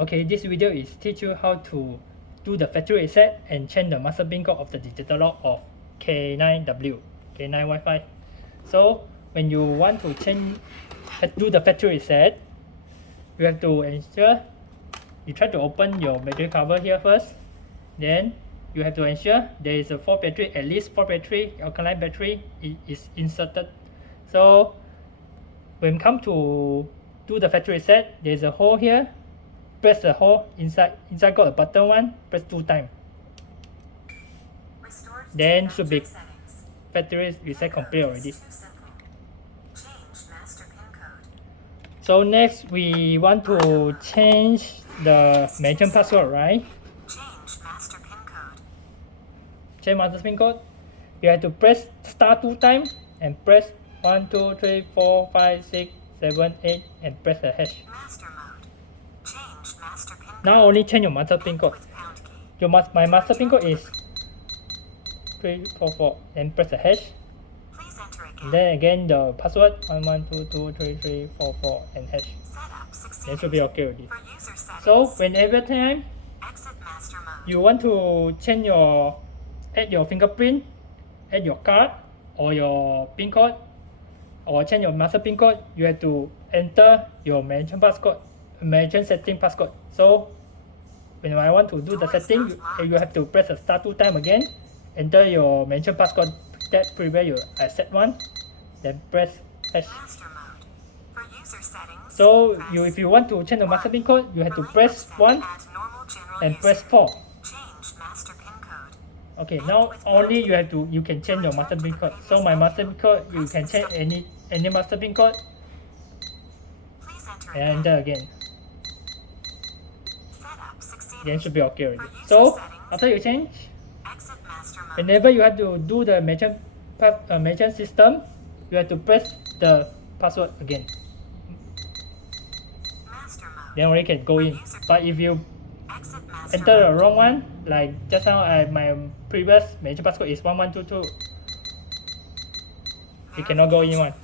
Okay, this video is teach you how to do the factory reset and change the master pin code of the digital lock of K9-W, K9 Wi-Fi. So when you want to do the factory reset, you have to ensure you try to open your battery cover here first. Then you have to ensure there is a at least 4 battery, alkaline battery is inserted. So when come to do the factory reset, there is a hole here. Press the hole inside got a button one, press 2 times. Then should be factory reset complete already. So next we want to change the mentioned password, right? Change master pin code. You have to press star 2 times and press 1, 2, 3, 4, 5, 6, 7, 8 and press the hash. Now only change your master pin code. My master pin code is 344 and press the hash. And then again the password 1, 1, 2, 2, 3, 3, 4, 4 and hash. Then should be okay already. So whenever time you want to change add your fingerprint, add your card or your pin code or change your master pin code, you have to enter your mentioned setting passcode. So when I want to do the setting, you have to press the star 2 times again, enter your mentioned passcode that preview you set 1, then press hash. So if you want to change the master pin code, you have to press 1 and press 4. Okay, now only you can change your master pin code. So my master pin code, you can change any master pin code and enter again. Then should be okay already. So after you change, whenever you have to do the mentioned system, you have to press the password again. Then only can go in. But if you enter the wrong one, like just now my previous mentioned passcode is 1122, you cannot go in one.